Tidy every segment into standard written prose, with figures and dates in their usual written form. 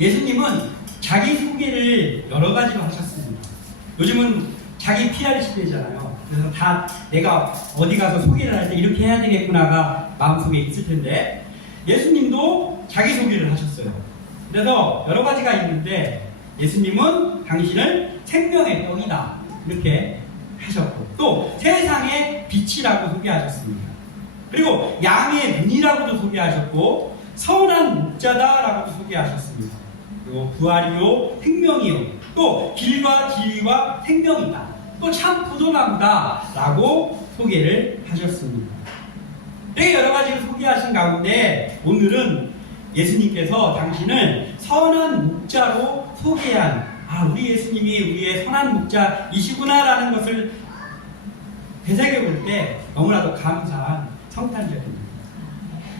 예수님은 자기 소개를 여러 가지로 하셨습니다. 요즘은 자기 PR 시대잖아요. 그래서 다 내가 어디 가서 소개를 할 때 이렇게 해야 되겠구나가 마음속에 있을 텐데, 예수님도 자기 소개를 하셨어요. 그래서 여러 가지가 있는데, 예수님은 당신을 생명의 떡이다 이렇게 하셨고, 또 세상의 빛이라고 소개하셨습니다. 그리고 양의 눈이라고도 소개하셨고, 선한 목자다라고도 소개하셨습니다. 그리고 부활이요 생명이요, 또 길과 진리와 생명이다, 또 참 포도나무다 라고 소개를 하셨습니다. 되게 여러 가지를 소개하신 가운데 오늘은 예수님께서 당신을 선한 목자로 소개한, 우리 예수님이 우리의 선한 목자이시구나 라는 것을 되새겨볼 때 너무나도 감사한 성탄절입니다.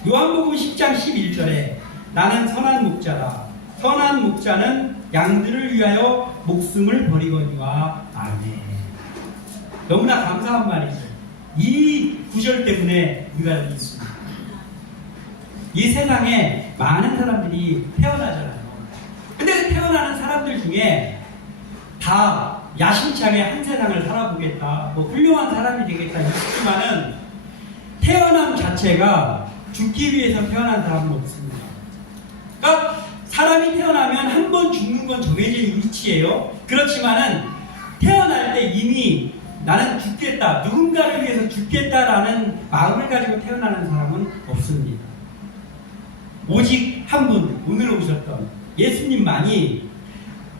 요한복음 10장 11절에 나는 선한 목자다. 선한 목자는 양들을 위하여 목숨을 버리거니와. 아멘. 너무나 감사한 말이죠. 이 구절 때문에 우리가 여기 있습니다. 이 세상에 많은 사람들이 태어나잖아요. 근데 태어나는 사람들 중에 다 야심차게 한 세상을 살아보겠다, 뭐 훌륭한 사람이 되겠다 이렇지만은 태어남 자체가 죽기 위해서 태어난 사람은 없습니다. 그러니까 사람이 태어나면 한 번 죽는 건 정해진 위치예요. 그렇지만은 태어날 때 이미 나는 죽겠다, 누군가를 위해서 죽겠다라는 마음을 가지고 태어나는 사람은 없습니다. 오직 한 분, 오늘 오셨던 예수님만이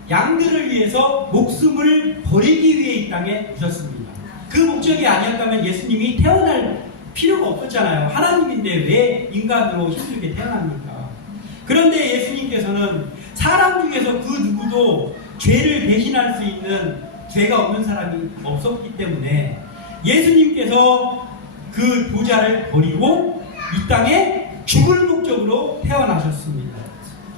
양들을 위해서 목숨을 버리기 위해 이 땅에 오셨습니다. 그 목적이 아니었다면 예수님이 태어날 필요가 없었잖아요. 하나님인데 왜 인간으로 힘들게 태어납니까? 그런데 예수님께서는 사람 중에서 그 누구도 죄를 대신할 수 있는 죄가 없는 사람이 없었기 때문에 예수님께서 그 보좌를 버리고 이 땅에 죽을 목적으로 태어나셨습니다.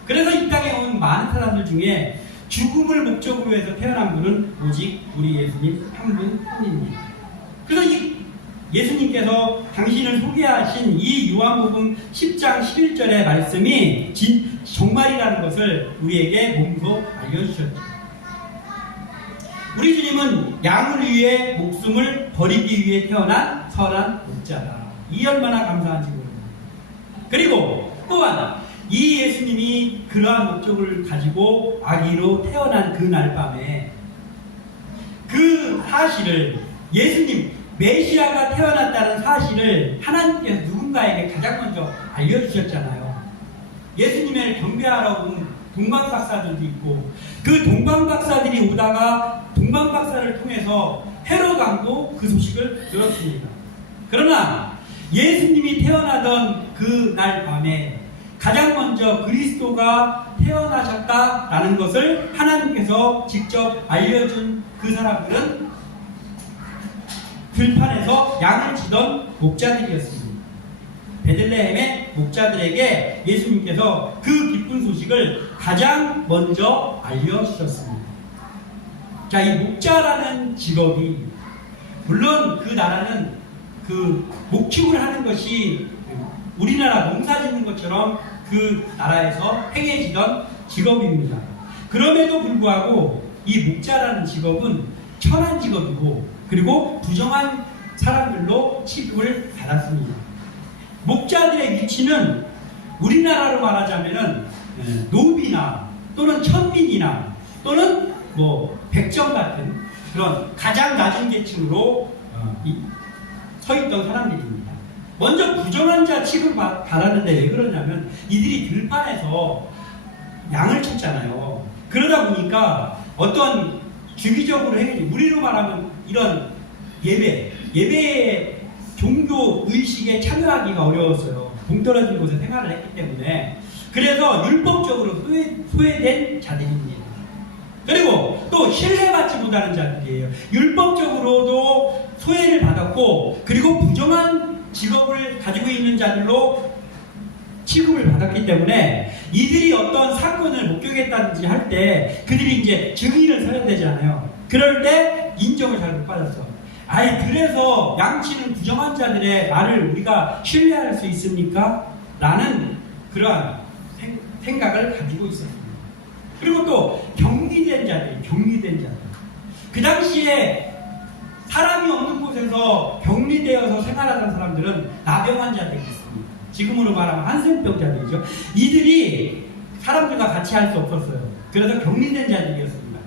그래서 이 땅에 온 많은 사람들 중에 죽음을 목적으로 해서 태어난 분은 오직 우리 예수님 한 분뿐입니다. 그래서 이 예수님께서 당신을 소개하신 이 요한복음 10장 11절의 말씀이 정말이라는 것을 우리에게 몸소 알려주셨죠. 우리 주님은 양을 위해 목숨을 버리기 위해 태어난 선한 목자다. 이 얼마나 감사한지 모릅니다. 그리고 또한 이 예수님이 그러한 목적을 가지고 아기로 태어난 그날 밤에 그 사실을, 예수님 메시아가 태어났다는 사실을 하나님께서 누군가에게 가장 먼저 알려주셨잖아요. 예수님을 경배하러 온 동방박사들도 있고, 그 동방박사들이 오다가 동방박사를 통해서 헤롯 왕도 그 소식을 들었습니다. 그러나 예수님이 태어나던 그날 밤에 가장 먼저 그리스도가 태어나셨다라는 것을 하나님께서 직접 알려준 그 사람들은 들판에서 양을 치던 목자들이었습니다. 베들레헴의 목자들에게 예수님께서 그 기쁜 소식을 가장 먼저 알려주셨습니다. 자, 이 목자라는 직업이, 물론 그 나라는 그 목축을 하는 것이 우리나라 농사 짓는 것처럼 그 나라에서 행해지던 직업입니다. 그럼에도 불구하고 이 목자라는 직업은 천한 직업이고, 그리고 부정한 사람들로 취급을 받았습니다. 목자들의 위치는 우리나라로 말하자면은 노비나 또는 천민이나 또는 뭐 백정 같은 그런 가장 낮은 계층으로 서 있던 사람들입니다. 먼저 부정한 자 취급을 받았는데 왜 그러냐면 이들이 들판에서 양을 쳤잖아요. 그러다 보니까 어떤 주기적으로 우리로 말하면 이런 예배의 종교 의식에 참여하기가 어려웠어요. 동떨어진 곳에 생활을 했기 때문에. 그래서 율법적으로 소외된 자들입니다. 그리고 또 신뢰받지 못하는 자들이에요. 율법적으로도 소외를 받았고, 그리고 부정한 직업을 가지고 있는 자들로 취급을 받았기 때문에 이들이 어떤 사건을 목격했다든지 할 때 그들이 이제 증인을 서야 되잖아요. 그럴 때 인정을 잘 못 받았어. 그래서 양치는 부정한 자들의 말을 우리가 신뢰할 수 있습니까? 라는 그러한 생각을 가지고 있었습니다. 그리고 또 격리된 자들. 그 당시에 사람이 없는 곳에서 격리되어서 생활하던 사람들은 나병 환자들이 있습니다. 지금으로 말하면 한센병자들이죠. 이들이 사람들과 같이 할 수 없었어요. 그래서 격리된 자들이었습니다.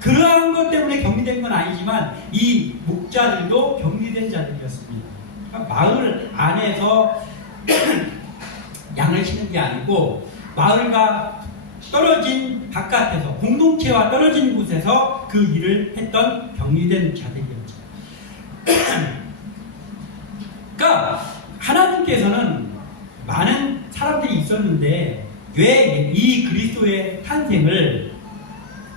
그러한 것 때문에 격리된 건 아니지만 이 목자들도 격리된 자들이었습니다. 마을 안에서 양을 치는 게 아니고 마을과 떨어진 바깥에서 공동체와 떨어진 곳에서 그 일을 했던 격리된 자들이었죠. 그러니까 하나님께서는 많은 사람들이 있었는데 왜 이 그리스도의 탄생을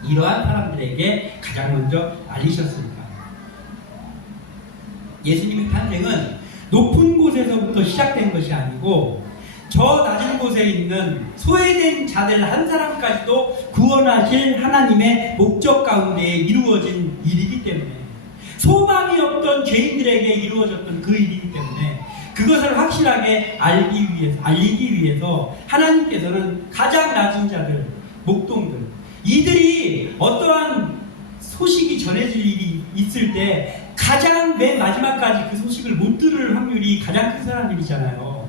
이러한 사람들에게 가장 먼저 알리셨습니까? 예수님의 탄생은 높은 곳에서부터 시작된 것이 아니고 저 낮은 곳에 있는 소외된 자들 한 사람까지도 구원하실 하나님의 목적 가운데 이루어진 일이기 때문에, 소망이 없던 죄인들에게 이루어졌던 그 일이기 때문에 그것을 확실하게 알리기 위해서 하나님께서는 가장 낮은 자들, 목동들, 이들이 어떠한 소식이 전해질 일이 있을 때 가장 맨 마지막까지 그 소식을 못 들을 확률이 가장 큰 사람들이잖아요.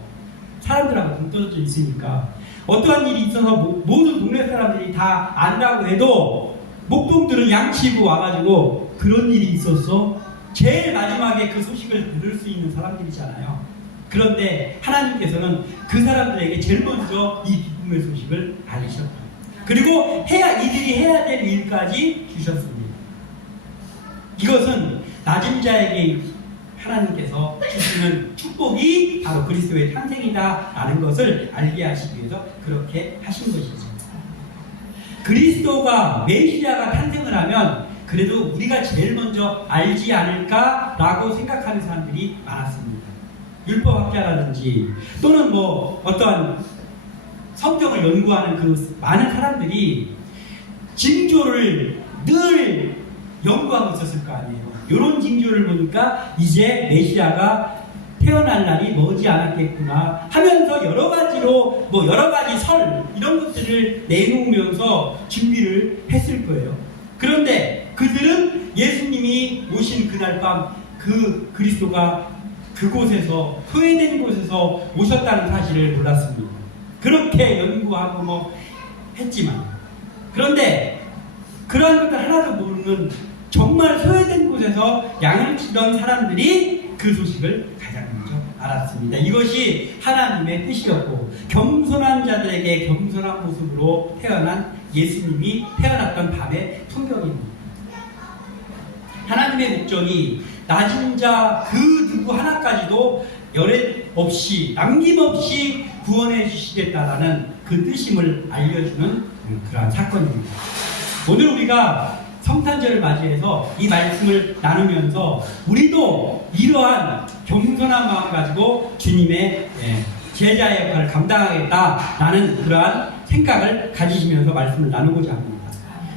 사람들하고 동떨어져 있으니까 어떠한 일이 있어서 모든 동네 사람들이 다 안다고 해도 목동들은 양치고 와가지고 그런 일이 있었어? 제일 마지막에 그 소식을 들을 수 있는 사람들이잖아요. 그런데 하나님께서는 그 사람들에게 제일 먼저 이 기쁨의 소식을 알리셨다. 그리고 이들이 해야 될 일까지 주셨습니다. 이것은 낮은 자에게 하나님께서 주시는 축복이 바로 그리스도의 탄생이다라는 것을 알게 하시기 위해서 그렇게 하신 것이죠. 그리스도가 메시아가 탄생을 하면 그래도 우리가 제일 먼저 알지 않을까라고 생각하는 사람들이 많았습니다. 율법학자라든지 또는 어떠한 성경을 연구하는 그 많은 사람들이 징조를 늘 연구하고 있었을 거 아니에요. 이런 징조를 보니까 이제 메시아가 태어날 날이 머지 않았겠구나 하면서 여러 가지로 여러 가지 설 이런 것들을 내놓으면서 준비를 했을 거예요. 그런데 그들은 예수님이 오신 그날 밤 그 그리스도가 그곳에서 소외된 곳에서 오셨다는 사실을 몰랐습니다. 그렇게 연구하고 했지만, 그런데 그러한 것들 하나도 모르는 정말 소외된 곳에서 양을 치던 사람들이 그 소식을 가장 먼저 알았습니다. 이것이 하나님의 뜻이었고 겸손한 자들에게 겸손한 모습으로 태어난 예수님이 태어났던 밤의 풍경입니다. 하나님의 목적이 낮은 자 그 누구 하나까지도 열애 없이 남김없이 구원해 주시겠다라는 그 뜻임을 알려주는 그러한 사건입니다. 오늘 우리가 성탄절을 맞이해서 이 말씀을 나누면서 우리도 이러한 겸손한 마음 가지고 주님의 제자의 역할을 감당하겠다라는 그러한 생각을 가지시면서 말씀을 나누고자 합니다.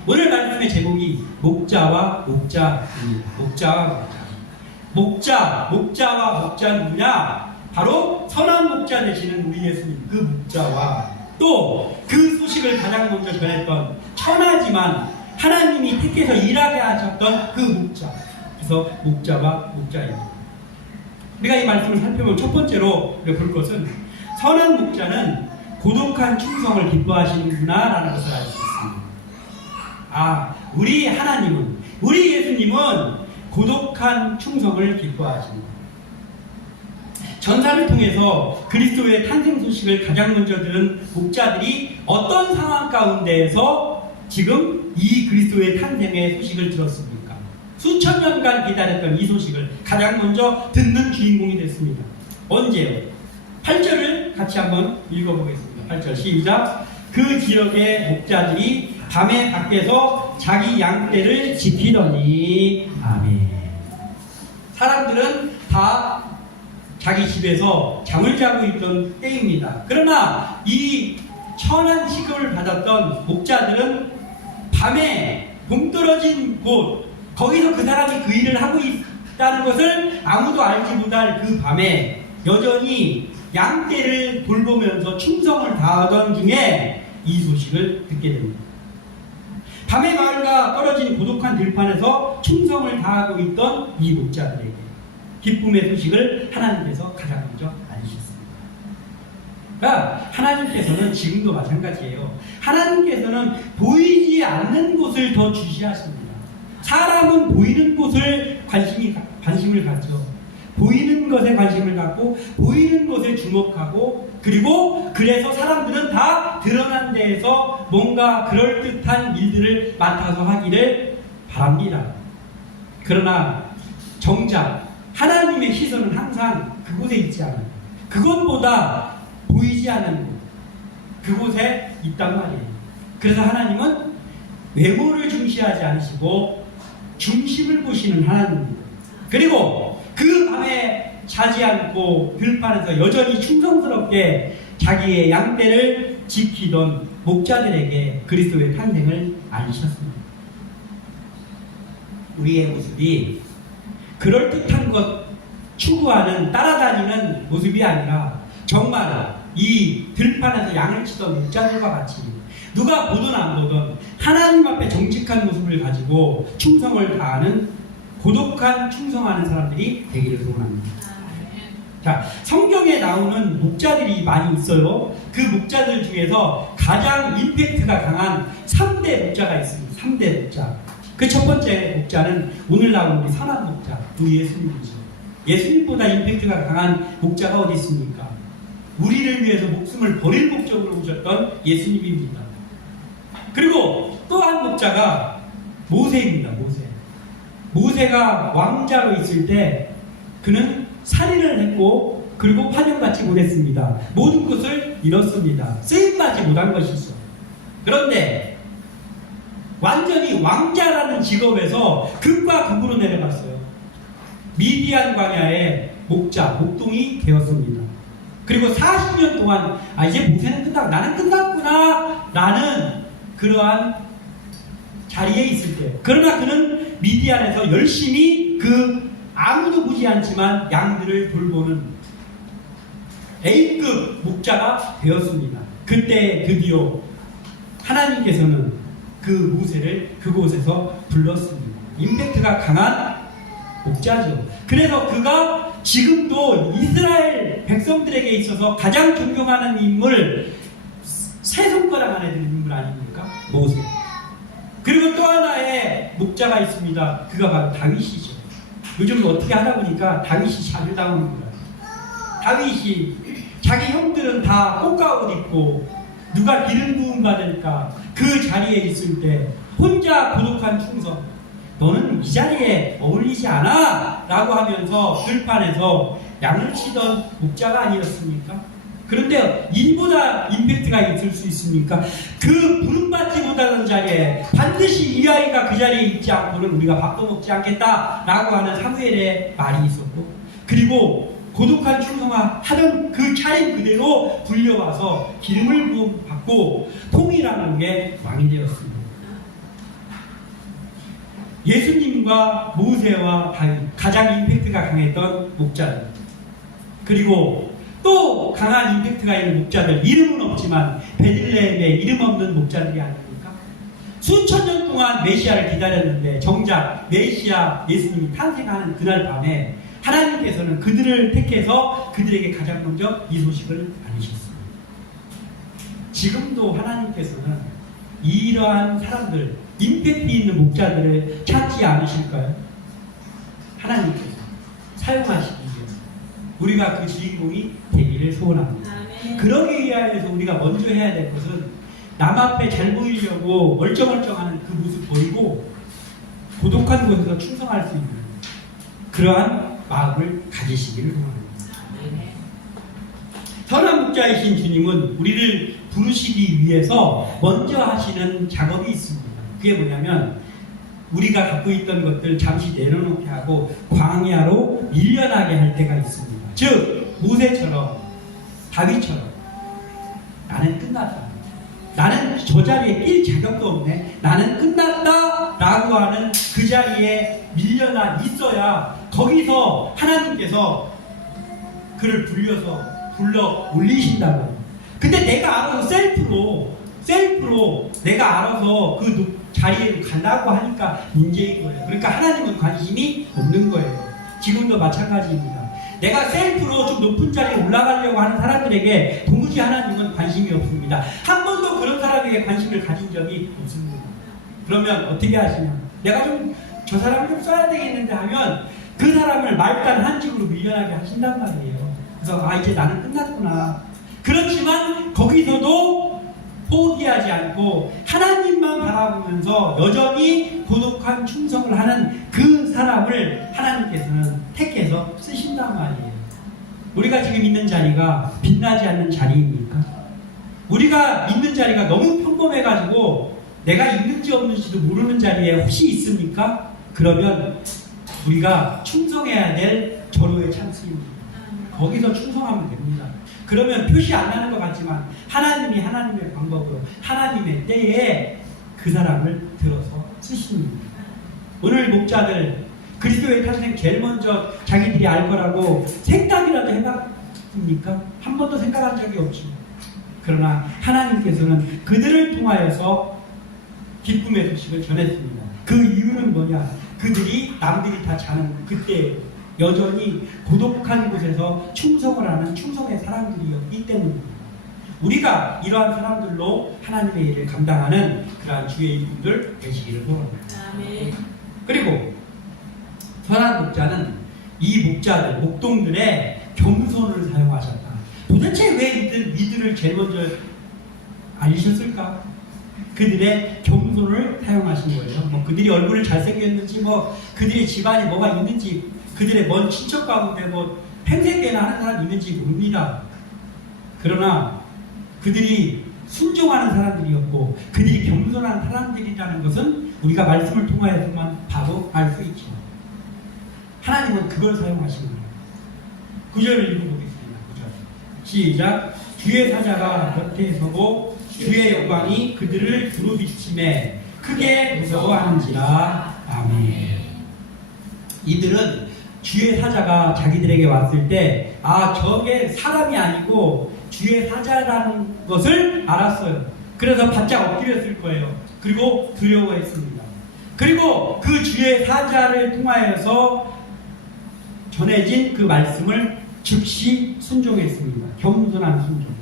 오늘 말씀의 제목이 목자와 목자입니다. 목자와 목자는 누구냐? 바로 선한 목자 되시는 우리 예수님, 그 목자와 또 그 소식을 가장 먼저 전했던 천하지만 하나님이 택해서 일하게 하셨던 그 목자. 그래서 목자와 목자입니다. 우리가 이 말씀을 살펴보면 첫 번째로 볼 것은 선한 목자는 고독한 충성을 기뻐하시는구나라는 것을 알 수 있습니다. 우리 하나님은, 우리 예수님은 고독한 충성을 기뻐하십니다. 전사를 통해서 그리스도의 탄생 소식을 가장 먼저 들은 목자들이 어떤 상황 가운데에서 지금 이 그리스도의 탄생의 소식을 들었습니까? 수천 년간 기다렸던 이 소식을 가장 먼저 듣는 주인공이 됐습니다. 언제요? 8절을 같이 한번 읽어보겠습니다. 8절 시작. 그 지역의 목자들이 밤에 밖에서 자기 양떼를 지키더니 아멘. 사람들은 다 자기 집에서 잠을 자고 있던 때입니다. 그러나 이 천한 시급을 받았던 목자들은 밤에 동떨어진 곳, 거기서 그 사람이 그 일을 하고 있다는 것을 아무도 알지 못할 그 밤에 여전히 양떼를 돌보면서 충성을 다하던 중에 이 소식을 듣게 됩니다. 밤의 마을과 떨어진 고독한 들판에서 충성을 다하고 있던 이 목자들에게 기쁨의 소식을 하나님께서 가장 먼저 알리셨습니다. 그러니까 하나님께서는 지금도 마찬가지예요. 하나님께서는 보이지 않는 곳을 더 주시하십니다. 사람은 보이는 곳을 관심을 갖죠. 보이는 것에 관심을 갖고 보이는 것에 주목하고, 그리고 그래서 사람들은 다 드러난 데에서 뭔가 그럴듯한 일들을 맡아서 하기를 바랍니다. 그러나 정작 하나님의 시선은 항상 그곳에 있지 않아요. 그것보다 보이지 않는 곳, 그곳에 있단 말이에요. 그래서 하나님은 외모를 중시하지 않으시고 중심을 보시는 하나님입니다. 그리고 그 밤에 자지 않고 들판에서 여전히 충성스럽게 자기의 양떼를 지키던 목자들에게 그리스도의 탄생을 알리셨습니다. 우리의 모습이 그럴듯한 것 추구하는 따라다니는 모습이 아니라 정말 이 들판에서 양을 치던 목자들과 같이 누가 보든 안 보든 하나님 앞에 정직한 모습을 가지고 충성을 다하는 고독한 충성하는 사람들이 되기를 소원합니다. 자, 성경에 나오는 목자들이 많이 있어요. 그 목자들 중에서 가장 임팩트가 강한 3대 목자가 있습니다. 3대 목자. 그 첫 번째 목자는 오늘 나온 우리 선한 목자, 우리 예수님이죠. 예수님보다 임팩트가 강한 목자가 어디 있습니까? 우리를 위해서 목숨을 버릴 목적으로 오셨던 예수님입니다. 그리고 또 한 목자가 모세입니다. 모세가 왕자로 있을 때 그는 살인을 했고, 그리고 환영받지 못했습니다. 모든 것을 잃었습니다. 쓰임받지 못한 것이죠. 그런데 완전히 왕자라는 직업에서 극과 극으로 내려갔어요. 미디안 광야의 목동이 되었습니다. 그리고 40년 동안 이제 모세는 끝났고 나는 끝났구나 라는 그러한 자리에 있을 때, 그러나 그는 미디안에서 열심히 아무도 보지 않지만 양들을 돌보는 A급 목자가 되었습니다. 그때 드디어 하나님께서는 그 모세를 그곳에서 불렀습니다. 임팩트가 강한 목자죠. 그래서 그가 지금도 이스라엘 백성들에게 있어서 가장 존경하는 인물, 세 손가락 안에 드는 인물 아닙니까? 모세. 그리고 또 하나의 목자가 있습니다. 그가 바로 다윗이죠. 요즘 어떻게 하다 보니까 다윗이 자주 나오는 거예요. 다윗이 자기 형들은 다 꽃가옷 입고 누가 기름 부음 받을까 그 자리에 있을 때 혼자 고독한 충성, 너는 이 자리에 어울리지 않아 라고 하면서 들판에서 양을 치던 목자가 아니었습니까? 그런데 이보다 임팩트가 있을 수 있습니까? 그 부름받지 못하는 자리에 반드시 이 아이가 그 자리에 있지 않고는 우리가 밥도 먹지 않겠다 라고 하는 사무엘의 말이 있었고, 그리고 고독한 충성하던 그 차림 그대로 불려와서 기름을 부음 받고 통일하는 왕이 되었습니다. 예수님과 모세와 다윗, 가장 임팩트가 강했던 목자들, 그리고 또 강한 임팩트가 있는 목자들, 이름은 없지만 베들레헴에 이름 없는 목자들이 아닙니까? 수천 년 동안 메시아를 기다렸는데 정작 메시아 예수님이 탄생하는 그날 밤에 하나님께서는 그들을 택해서 그들에게 가장 먼저 이 소식을 알리셨습니다. 지금도 하나님께서는 이러한 사람들, 임팩트 있는 목자들을 찾지 않으실까요? 하나님께서 사용하시기 위해서 우리가 그 주인공이 되기를 소원합니다. 그러기 위하여서 우리가 먼저 해야 될 것은 남 앞에 잘 보이려고 멀쩡멀쩡하는 그 모습 보이고 고독한 곳에서 충성할 수 있는 그러한 마음을 가지시기를 소원합니다. 선한 목자이신 주님은 우리를 부르시기 위해서 먼저 하시는 작업이 있습니다. 그게 뭐냐면 우리가 갖고 있던 것들 잠시 내려놓게 하고 광야로 밀려나게 할 때가 있습니다. 즉 모세처럼 다윗처럼 나는 끝났다, 나는 저 자리에 낄 자격도 없네, 나는 끝났다 라고 하는 그 자리에 밀려나 있어야 거기서 하나님께서 그를 불러 올리신다고. 근데 내가 알아서 셀프로 내가 알아서 그 자리에 간다고 하니까 문제인 거예요. 그러니까 하나님은 관심이 없는 거예요. 지금도 마찬가지입니다. 내가 셀프로 좀 높은 자리에 올라가려고 하는 사람들에게 도무지 하나님은 관심이 없습니다. 한 번도 그런 사람에게 관심을 가진 적이 없습니다. 그러면 어떻게 하시냐? 내가 좀 저 사람을 좀 써야 되겠는데 하면 그 사람을 말단 한 집으로 밀려나게 하신단 말이에요. 그래서 이제 나는 끝났구나. 그렇지만 거기서도 포기하지 않고 하나님만 바라보면서 여전히 고독한 충성을 하는 그 사람을 하나님께서는 택해서 쓰신단 말이에요. 우리가 지금 있는 자리가 빛나지 않는 자리입니까? 우리가 있는 자리가 너무 평범해가지고 내가 있는지 없는지도 모르는 자리에 혹시 있습니까? 그러면 우리가 충성해야 될 절호의 찬스입니다. 거기서 충성하면 됩니다. 그러면 표시 안 나는 것 같지만 하나님이 하나님의 방법으로 하나님의 때에 그 사람을 들어서 쓰십니다. 오늘 목자들 그리스도의 탄생 제일 먼저 자기들이 알 거라고 생각이라도 해봤습니까? 한 번도 생각한 적이 없죠. 그러나 하나님께서는 그들을 통하여서 기쁨의 소식을 전했습니다. 그 이유는 뭐냐? 그들이 남들이 다 자는 그때 여전히 고독한 곳에서 충성을 하는 충성의 사람들이었기 때문입니다. 우리가 이러한 사람들로 하나님의 일을 감당하는 그러한 주의 일꾼들 되시기를 소원합니다. 그리고 선한 목자는 이 목자들, 목동들의 겸손을 사용하셨다. 도대체 왜 이들을 제일 먼저 알리셨을까? 그들의 겸손을 사용하신 거예요. 뭐 그들이 얼굴을 잘생겼는지, 뭐 그들의 집안에 뭐가 있는지, 그들의 먼 친척 가운데 뭐 팽생계나 하는 사람이 있는지 모릅니다. 그러나 그들이 순종하는 사람들이었고 그들이 겸손한 사람들이라는 것은 우리가 말씀을 통하여서만 바로 알 수 있죠. 하나님은 그걸 사용하신 거예요. 9절을 읽어보겠습니다. 9절. 시작. 주의 사자가 곁에 서고 주의 영광이 그들을 두루 비침에 크게 무서워하는지라. 아멘. 이들은 주의 사자가 자기들에게 왔을 때 저게 사람이 아니고 주의 사자라는 것을 알았어요. 그래서 바짝 엎드렸을 거예요. 그리고 두려워했습니다. 그리고 그 주의 사자를 통하여서 전해진 그 말씀을 즉시 순종했습니다. 겸손한 순종.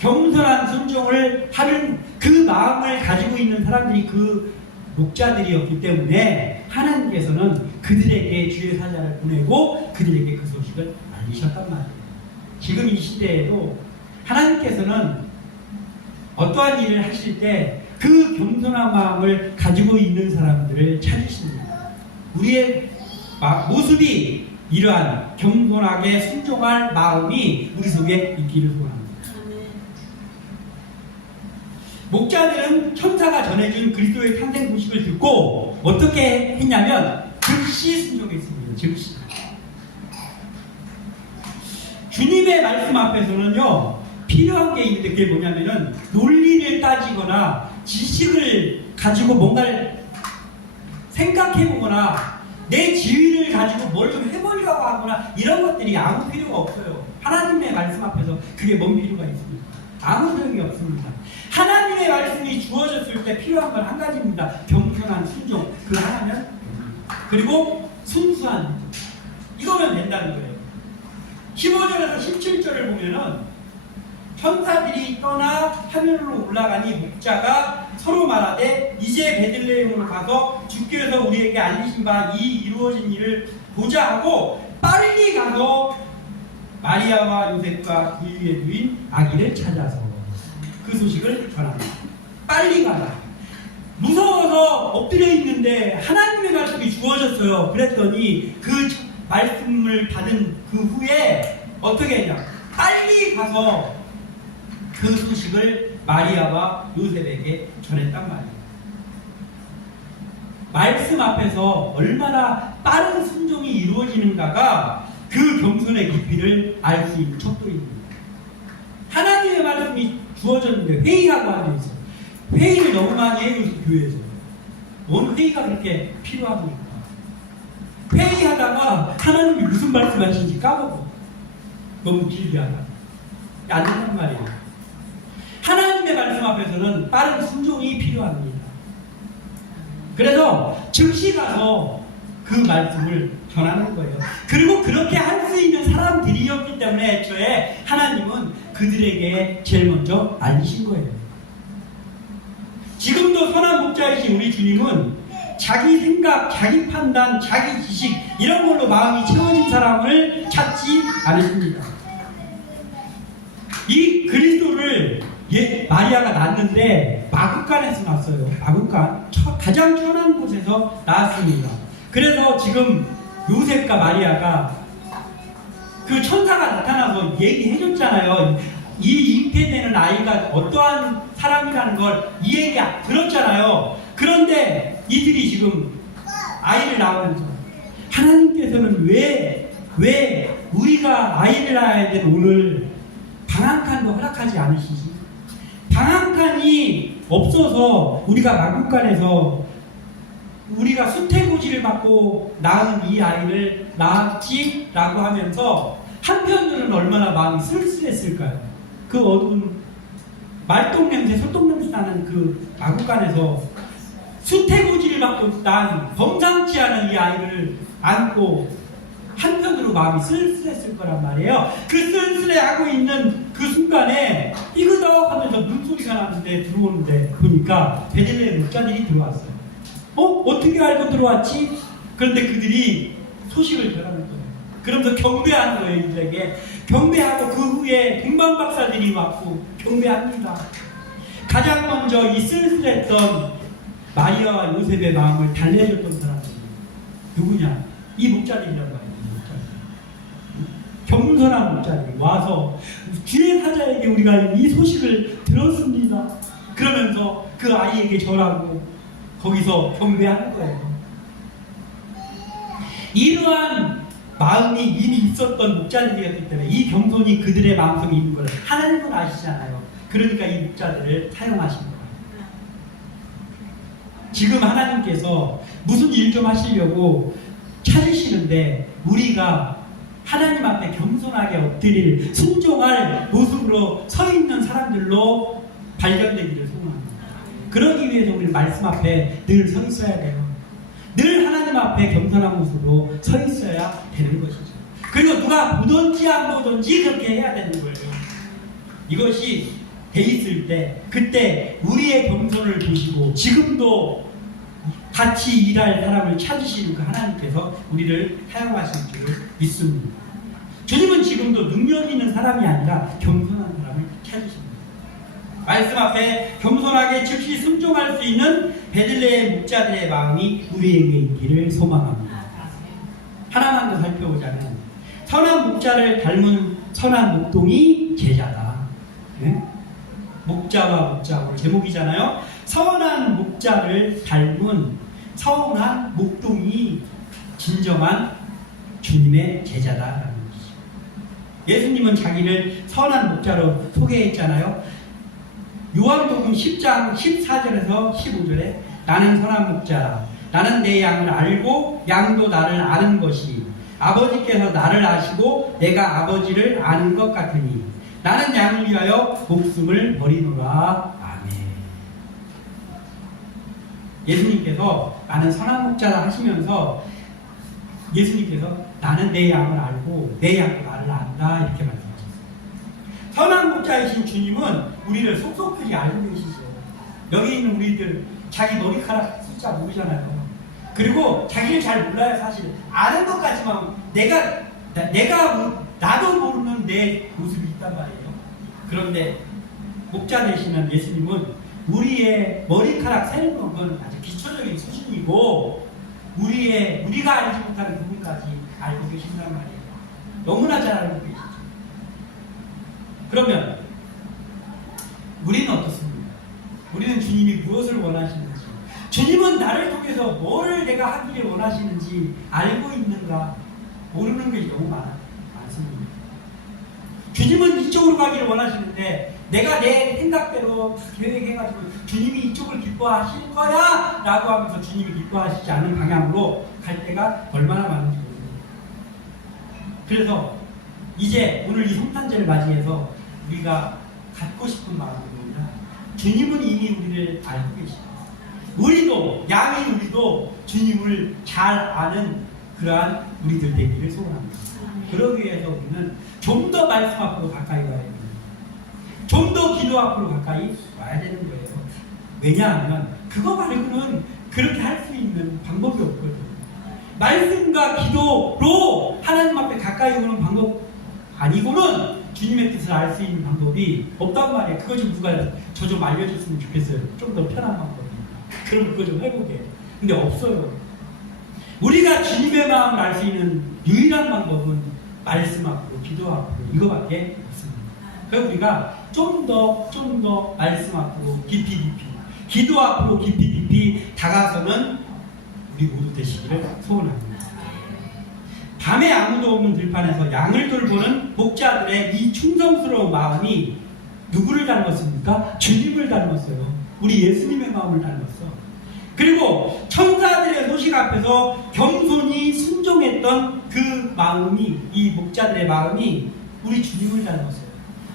겸손한 순종을 하는 그 마음을 가지고 있는 사람들이 그 목자들이었기 때문에 하나님께서는 그들에게 주의 사자를 보내고 그들에게 그 소식을 알리셨단 말이에요. 지금 이 시대에도 하나님께서는 어떠한 일을 하실 때 그 겸손한 마음을 가지고 있는 사람들을 찾으십니다. 우리의 모습이 이러한 겸손하게 순종할 마음이 우리 속에 있기를 소원합니다. 목자들은 천사가 전해준 그리스도의 탄생 소식을 듣고 어떻게 했냐면 즉시 순종했습니다. 즉시. 주님의 말씀 앞에서는요 필요한 게 있는데 그게 뭐냐면은 논리를 따지거나 지식을 가지고 뭔가를 생각해보거나 내 지위를 가지고 뭘 좀 해보려고 하거나 이런 것들이 아무 필요가 없어요. 하나님의 말씀 앞에서 그게 뭔 필요가 있습니까? 아무 소용이 없습니다. 하나님의 말씀이 주어졌을 때 필요한 건 한 가지입니다. 겸손한 순종. 그 하나면 그리고 순수한 이거면 된다는 거예요. 15절에서 17절을 보면은 천사들이 떠나 하늘로 올라가니 목자가 서로 말하되 이제 베들레헴으로 가서 주께서 우리에게 알리신 바 이 이루어진 일을 보자 하고 빨리 가서 마리아와 요셉과 그의 누인 아기를 찾아서 그 소식을 전합니다. 빨리 가라. 무서워서 엎드려 있는데 하나님의 말씀이 주어졌어요. 그랬더니 그 말씀을 받은 그 후에 어떻게 했냐? 빨리 가서 그 소식을 마리아와 요셉에게 전했단 말이에요. 말씀 앞에서 얼마나 빠른 순종이 이루어지는가가 그 겸손의 깊이를 알 수 있는 척도입니다. 하나님의 말씀이 주어졌는데 회의하고 앉아있어요. 회의를 너무 많이 해요, 교회에서. 뭔 회의가 그렇게 필요합니까? 회의하다가 하나님이 무슨 말씀하시는지 까먹어. 너무 길게 하다. 안 된단 말이에요. 하나님의 말씀 앞에서는 빠른 순종이 필요합니다. 그래서 즉시 가서 그 말씀을 전하는 거예요. 그리고 그렇게 할 수 있는 사람들이었기 때문에 애초에 하나님은 그들에게 제일 먼저 알리신 거예요. 지금도 선한 목자이신 우리 주님은 자기 생각, 자기 판단, 자기 지식 이런 걸로 마음이 채워진 사람을 찾지 않으십니다. 이 그리스도를 마리아가 낳았는데 마구간에서 낳았어요. 마구간, 가장 천한 곳에서 낳았습니다. 그래서 지금 요셉과 마리아가 그 천사가 나타나서 얘기해줬잖아요. 이 잉태되는 아이가 어떠한 사람이라는 걸 이 얘기 들었잖아요. 그런데 이들이 지금 아이를 낳으면서 하나님께서는 왜 우리가 아이를 낳아야 되는 오늘 방한칸도 허락하지 않으시지? 방한칸이 없어서 우리가 마구간에서 우리가 수태고지를 받고 낳은 이 아이를 낳았지라고 하면서 한편으로는 얼마나 마음이 쓸쓸했을까요? 그 어두운 말똥냄새, 소똥냄새 나는 그 마구간에서 수태고지를 받고 낳은 범상치 않은 이 아이를 안고 한편으로 마음이 쓸쓸했을 거란 말이에요. 그 쓸쓸해하고 있는 그 순간에 삐그덕 하면서 물소리가 나는데 들어오는데 보니까 베들레헴 목자들이 들어왔어요. 어떻게 알고 들어왔지? 그런데 그들이 소식을 전하는 거예요. 그러면서 경배하는 거예요. 이들에게 경배하고 그 후에 동방박사들이 왔고 경배합니다. 가장 먼저 이 쓸쓸했던 마리아와 요셉의 마음을 달래줬던 사람들이 누구냐? 이 목자들이란 말이에요. 겸손한 목자들이 와서 주의 사자에게 우리가 이 소식을 들었습니다. 그러면서 그 아이에게 절하고 거기서 경배하는 거예요. 이러한 마음이 이미 있었던 목자들이었기 때문에 이 겸손이 그들의 마음속에 있는 걸 하나님은 아시잖아요. 그러니까 이 목자들을 사용하신 거예요. 지금 하나님께서 무슨 일 좀 하시려고 찾으시는데 우리가 하나님 앞에 겸손하게 엎드릴 순종할 모습으로 서 있는 사람들로 발견되기를 소망합니다. 그러기 위해서 우리는 말씀 앞에 늘 서 있어야 돼요. 늘 하나님 앞에 겸손한 모습으로 서 있어야 되는 것이죠. 그리고 누가 보든지 안 보든지 그렇게 해야 되는 거예요. 이것이 돼 있을 때 그때 우리의 겸손을 보시고 지금도 같이 일할 사람을 찾으시는 그 하나님께서 우리를 사용하실 줄을 믿습니다. 주님은 지금도 능력 있는 사람이 아니라 겸손한 사람을 찾으십니다. 말씀 앞에 겸손하게 즉시 순종할 수 있는 베들레헴 목자들의 마음이 우리에게 있기를 소망합니다. 하나만 더 살펴보자면 선한 목자를 닮은 선한 목동이 제자다. 네? 목자와 목자 오늘 제목이잖아요. 선한 목자를 닮은 선한 목동이 진정한 주님의 제자다라는 것이죠. 예수님은 자기를 선한 목자로 소개했잖아요. 요한복음 10장 14절에서 15절에 나는 선한 목자라. 나는 내 양을 알고 양도 나를 아는 것이 아버지께서 나를 아시고 내가 아버지를 아는 것 같으니 나는 양을 위하여 목숨을 버리노라. 아멘. 예수님께서 나는 선한 목자라 하시면서 예수님께서 나는 내 양을 알고 내 양도 나를 안다 이렇게 말씀하셨어요. 선한 목자이신 주님은 우리를 속속들이 알고 계시죠. 여기 있는 우리들 자기 머리카락 숫자 모르잖아요. 그리고 자기를 잘 몰라요. 사실 아는 것까지만 나도 모르는 내 모습이 있단 말이에요. 그런데 목자 되시는 예수님은 우리의 머리카락 세는 건 아주 기초적인 수준이고 우리가 알지 못하는 부분까지 알고 계신단 말이에요. 너무나 잘 알고 계시죠. 그러면 우리는 어떻습니까? 우리는 주님이 무엇을 원하시는지, 주님은 나를 통해서 뭐를 내가 하기를 원하시는지 알고 있는가 모르는 것이 너무 많습니다. 주님은 이쪽으로 가기를 원하시는데 내가 내 생각대로 계획해가지고 주님이 이쪽을 기뻐하실 거야 라고 하면서 주님이 기뻐하시지 않은 방향으로 갈 때가 얼마나 많은지 모릅니다. 그래서 이제 오늘 이 성탄절을 맞이해서 우리가 갖고 싶은 마음이 뭐냐, 주님은 이미 우리를 알고 계십니다. 우리도, 양인 우리도 주님을 잘 아는 그러한 우리들 되기를 소원합니다. 그러기 위해서 우리는 좀 더 말씀 앞으로 가까이 와야 됩니다. 좀 더 기도 앞으로 가까이 와야 되는 거예요. 왜냐하면 그거 말고는 그렇게 할 수 있는 방법이 없거든요. 말씀과 기도로 하나님 앞에 가까이 오는 방법 아니고는 주님의 뜻을 알 수 있는 방법이 없단 말이에요. 그거 좀 누가 저 좀 알려줬으면 좋겠어요. 좀 더 편한 방법입니다. 그럼 그거 좀 해보게. 근데 없어요. 우리가 주님의 마음을 알 수 있는 유일한 방법은 말씀 앞으로, 기도 앞으로 이거밖에 없습니다. 그래서 우리가 좀 더 말씀 앞으로 깊이 기도 앞으로 깊이 다가서는 우리 모두 되시기를 소원합니다. 밤에 아무도 없는 들판에서 양을 돌보는 목자들의 이 충성스러운 마음이 누구를 닮았습니까? 주님을 닮았어요. 우리 예수님의 마음을 닮았어. 그리고 천사들의 소식 앞에서 겸손히 순종했던 그 마음이, 이 목자들의 마음이 우리 주님을 닮았어요.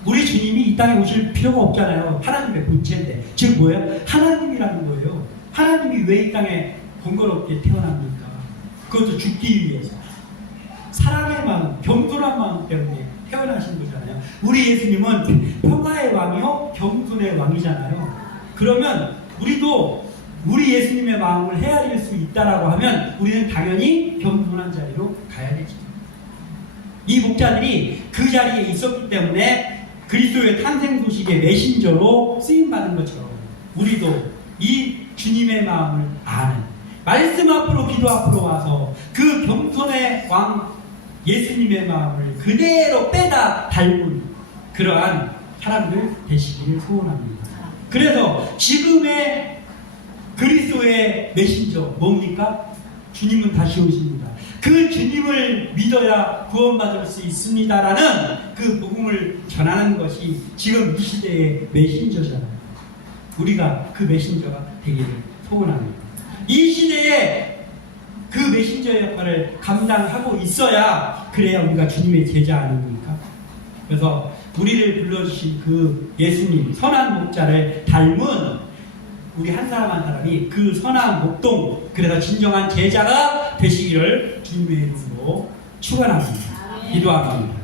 우리 주님이 이 땅에 오실 필요가 없잖아요. 하나님의 본체인데. 즉 뭐예요? 하나님이라는 거예요. 하나님이 왜 이 땅에 번거롭게 태어납니까? 그것도 죽기 위해서. 사랑의 마음, 겸손한 마음 때문에 태어나신 거잖아요. 우리 예수님은 평화의 왕이요, 겸손의 왕이잖아요. 그러면 우리도 우리 예수님의 마음을 헤아릴 수 있다라고 하면 우리는 당연히 겸손한 자리로 가야 되죠. 이 목자들이 그 자리에 있었기 때문에 그리스도의 탄생 소식의 메신저로 쓰임받은 것처럼 우리도 이 주님의 마음을 아는, 말씀 앞으로 기도 앞으로 와서 그 겸손의 왕 예수님의 마음을 그대로 빼다 닮은 그러한 사람들 되시기를 소원합니다. 그래서 지금의 그리스도의 메신저 뭡니까? 주님은 다시 오십니다. 그 주님을 믿어야 구원받을 수 있습니다라는 그 복음을 전하는 것이 지금 이 시대의 메신저잖아요. 우리가 그 메신저가 되기를 소원합니다. 이 시대에 그 메신저의 역할을 감당하고 있어야 그래야 우리가 주님의 제자 아닙니까? 그래서 우리를 불러주신 그 예수님 선한 목자를 닮은 우리 한 사람 한 사람이 그 선한 목동, 그래서 진정한 제자가 되시기를 주님의 이름으로 축원합니다. 기도합니다.